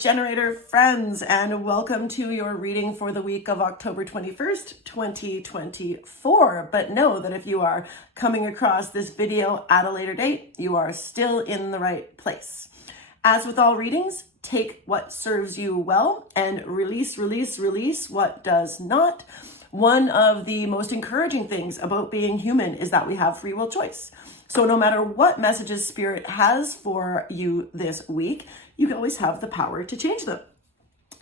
generator friends, and welcome to your reading for the week of October 21st, 2024. But know that if you are coming across this video at a later date, you are still in the right place. As with all readings, take what serves you well and release what does not. One of the most encouraging things about being human is that we have free will choice. So no matter what messages Spirit has for you this week, you always have the power to change them.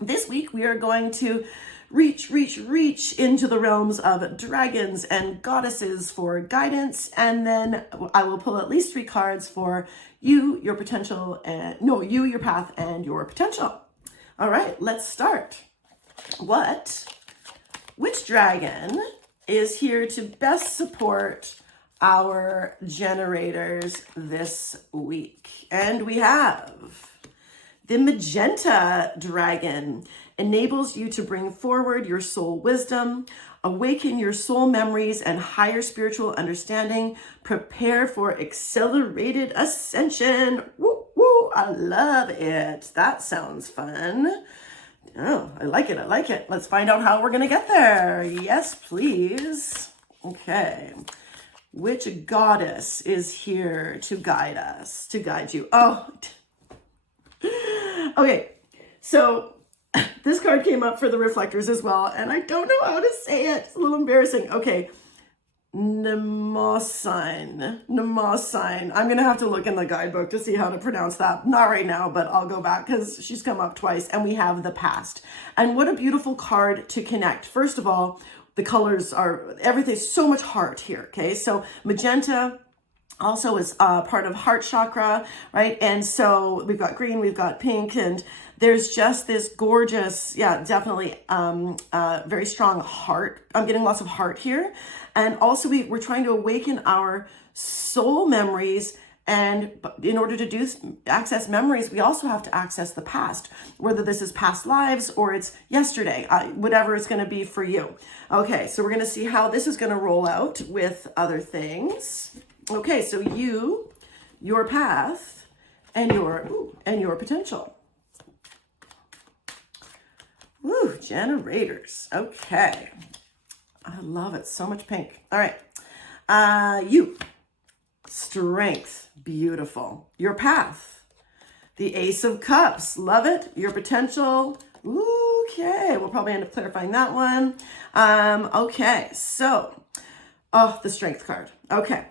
This week, we are going to reach into the realms of dragons and goddesses for guidance. And then I will pull at least 3 cards for you, your potential, you, your path, and your potential. All right, let's start. Which dragon is here to best support our generators this week? And we have the magenta dragon. Enables you to bring forward your soul wisdom, awaken your soul memories and higher spiritual understanding, prepare for accelerated ascension. Woo, woo, I love it. That sounds fun. Oh, I like it. Let's find out how we're gonna get there. Yes, please. Okay. Which goddess is here to guide us, to guide you? Oh, okay. So this card came up for the reflectors as well, and I don't know how to say it. It's a little embarrassing. Okay. Mnemosyne. I'm going to have to look in the guidebook to see how to pronounce that. Not right now, but I'll go back because she's come up twice. And we have the past. And what a beautiful card to connect. First of all, the colors are, everything's so much heart here. Okay. So magenta also is part of heart chakra, right? And so we've got green, we've got pink, and there's just this gorgeous, definitely very strong heart. I'm getting lots of heart here. And also we're trying to awaken our soul memories. And in order to access memories, we also have to access the past, whether this is past lives or it's yesterday, whatever it's going to be for you. Okay, so we're going to see how this is going to roll out with other things. Okay, so your path, and your potential. Woo, generators. Okay. I love it. So much pink. All right. You. Strength. Beautiful. Your path. The Ace of Cups. Love it. Your potential. Okay. We'll probably end up clarifying that one. Okay. So, the Strength card. Okay.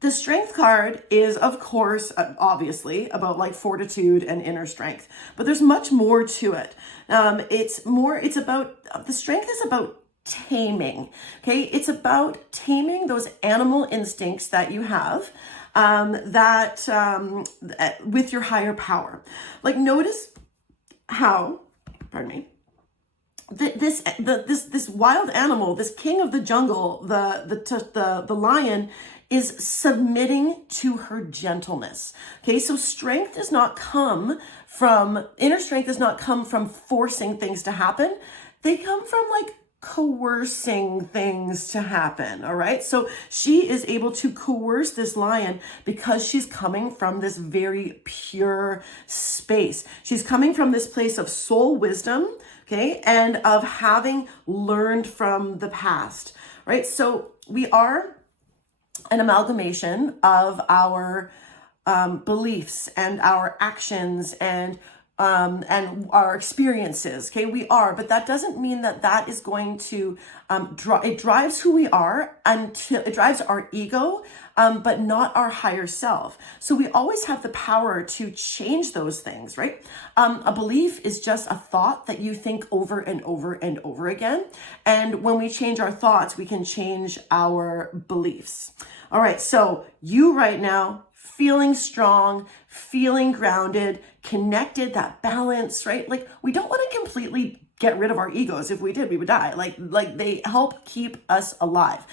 The Strength the is, of course, obviously about like fortitude and inner strength, but there's much more to it. The Strength is about taming, okay? It's about taming those animal instincts that you have, with your higher power. Like notice how, this wild animal, this king of the jungle, the lion, is submitting to her gentleness. Okay, so inner strength does not come from forcing things to happen. They come from like coercing things to happen. All right, so she is able to coerce this lion because she's coming from this very pure space. She's coming from this place of soul wisdom, okay, and of having learned from the past, right? So we are an amalgamation of our beliefs and our actions and our experiences. Okay, we are, but that doesn't mean that is going to it drives who we are until it drives our ego, but not our higher self. So we always have the power to change those things, right? A belief is just a thought that you think over and over and over again. And when we change our thoughts, we can change our beliefs. All right, so you right now, feeling strong, feeling grounded, connected, that balance, right? Like we don't want to completely get rid of our egos. If we did, we would die. Like they help keep us alive.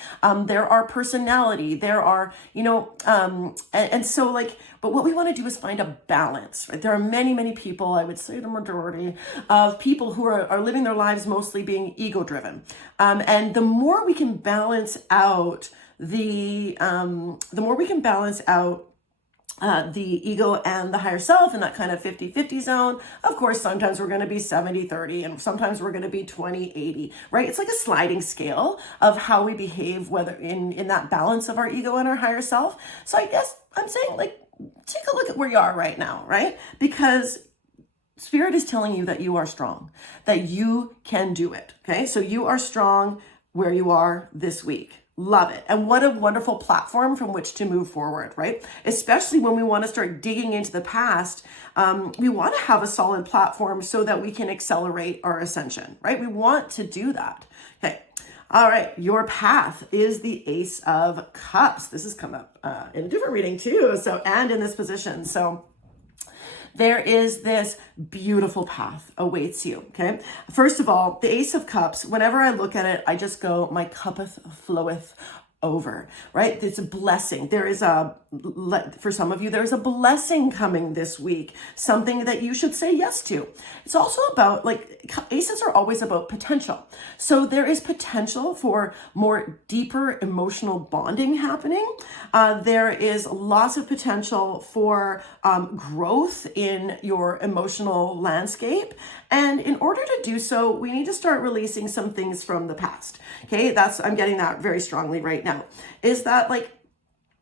There are personality, there are, and so like, but what we want to do is find a balance, right? There are many people, I would say the majority of people who are living their lives mostly being ego driven. And the more we can balance out the ego and the higher self in that kind of 50-50 zone. Of course, sometimes we're going to be 70-30 and sometimes we're going to be 20-80, right? It's like a sliding scale of how we behave, whether in that balance of our ego and our higher self. So I guess I'm saying, like, take a look at where you are right now, right? Because Spirit is telling you that you are strong, that you can do it, okay? So you are strong where you are this week. Love it. And what a wonderful platform from which to move forward, right? Especially when we want to start digging into the past, we want to have a solid platform so that we can accelerate our ascension, right? We want to do that. Okay. All right. Your path is the Ace of Cups. This has come up in a different reading too. So, and in this position. So, there is this beautiful path awaits you, okay? First of all, the Ace of Cups, whenever I look at it, I just go, my cuppeth floweth over, right? It's a blessing. There is for some of you, there's a blessing coming this week, something that you should say yes to. It's also about, like, aces are always about potential. So there is potential for more deeper emotional bonding happening. There is lots of potential for growth in your emotional landscape. And in order to do so, we need to start releasing some things from the past. Okay, I'm getting that very strongly right now. Is that, like,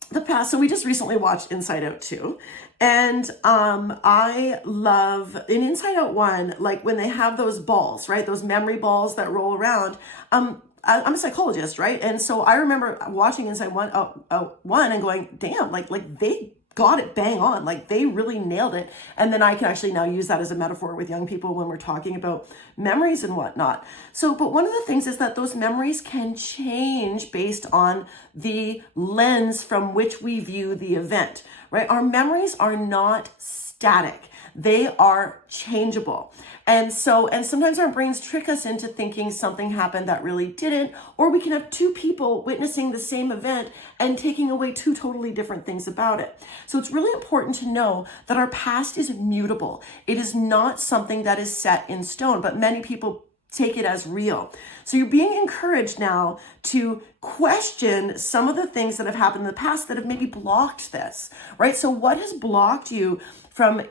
the past? So we just recently watched Inside Out 2. And I love in Inside Out 1, like when they have those balls, right? Those memory balls that roll around. I'm a psychologist, right? And so I remember watching Inside One and going, damn, like they got it bang on, like they really nailed it. And then I can actually now use that as a metaphor with young people when we're talking about memories and whatnot. So, but one of the things is that those memories can change based on the lens from which we view the event, right? Our memories are not static. They are changeable. And sometimes our brains trick us into thinking something happened that really didn't, or we can have two people witnessing the same event and taking away two totally different things about it. So it's really important to know that our past is mutable. It is not something that is set in stone, but many people take it as real. So you're being encouraged now to question some of the things that have happened in the past that have maybe blocked this, right? So what has blocked you from,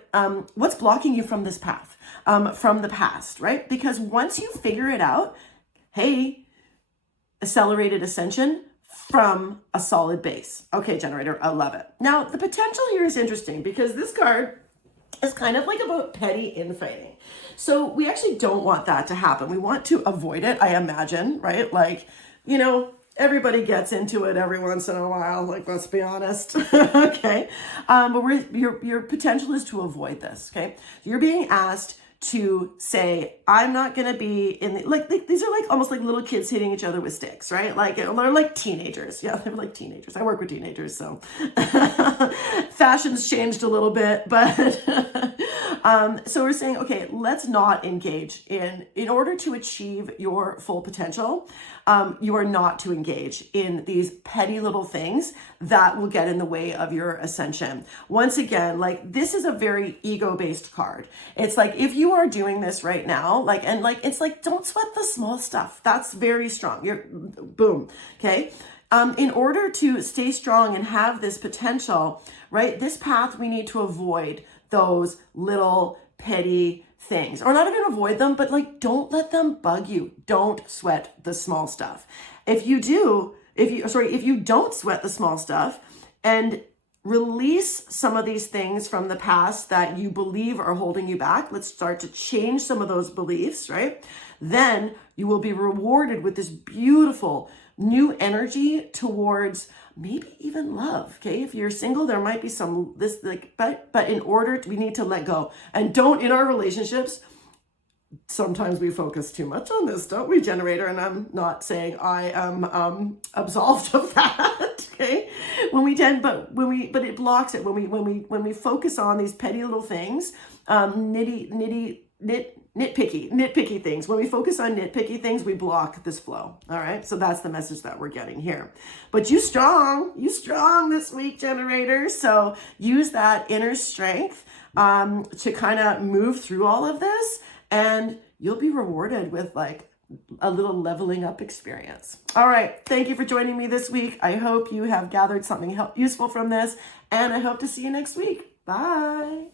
what's blocking you from this path? From the past, right? Because once you figure it out, hey, accelerated ascension from a solid base. Okay, generator, I love it. Now, the potential here is interesting because this card is kind of like about petty infighting. So we actually don't want that to happen. We want to avoid it, I imagine, right? Like, you know, everybody gets into it every once in a while, like, let's be honest. Okay. But your potential is to avoid this, okay? You're being asked to say, I'm not going to be in the, like, these are like almost like little kids hitting each other with sticks, right? Like, they're like teenagers. Yeah, they're like teenagers. I work with teenagers, so fashion's changed a little bit, but so we're saying, okay, let's not engage in order to achieve your full potential. You are not to engage in these petty little things that will get in the way of your ascension. Once again, like, this is a very ego-based card. It's like, if you are doing this right now, like, and like, it's like, don't sweat the small stuff. That's very strong. You're boom. Okay. In order to stay strong and have this potential, right? This path, we need to avoid those little petty things, or not even avoid them, but like, don't let them bug you. Don't sweat the small stuff. If you don't sweat the small stuff and release some of these things from the past that you believe are holding you back, let's start to change some of those beliefs, right? Then you will be rewarded with this beautiful new energy towards maybe even love. Okay. If you're single, there might be some this, like, but in order we need to let go, and don't, in our relationships, sometimes we focus too much on this, don't we, generator? And I'm not saying I am absolved of that. Okay. But it blocks it when we focus on these petty little things, nitpicky things. When we focus on nitpicky things, we block this flow. All right. So that's the message that we're getting here. But you strong this week, generator. So use that inner strength to kind of move through all of this, and you'll be rewarded with, like, a little leveling up experience. All right. Thank you for joining me this week. I hope you have gathered something useful from this, and I hope to see you next week. Bye.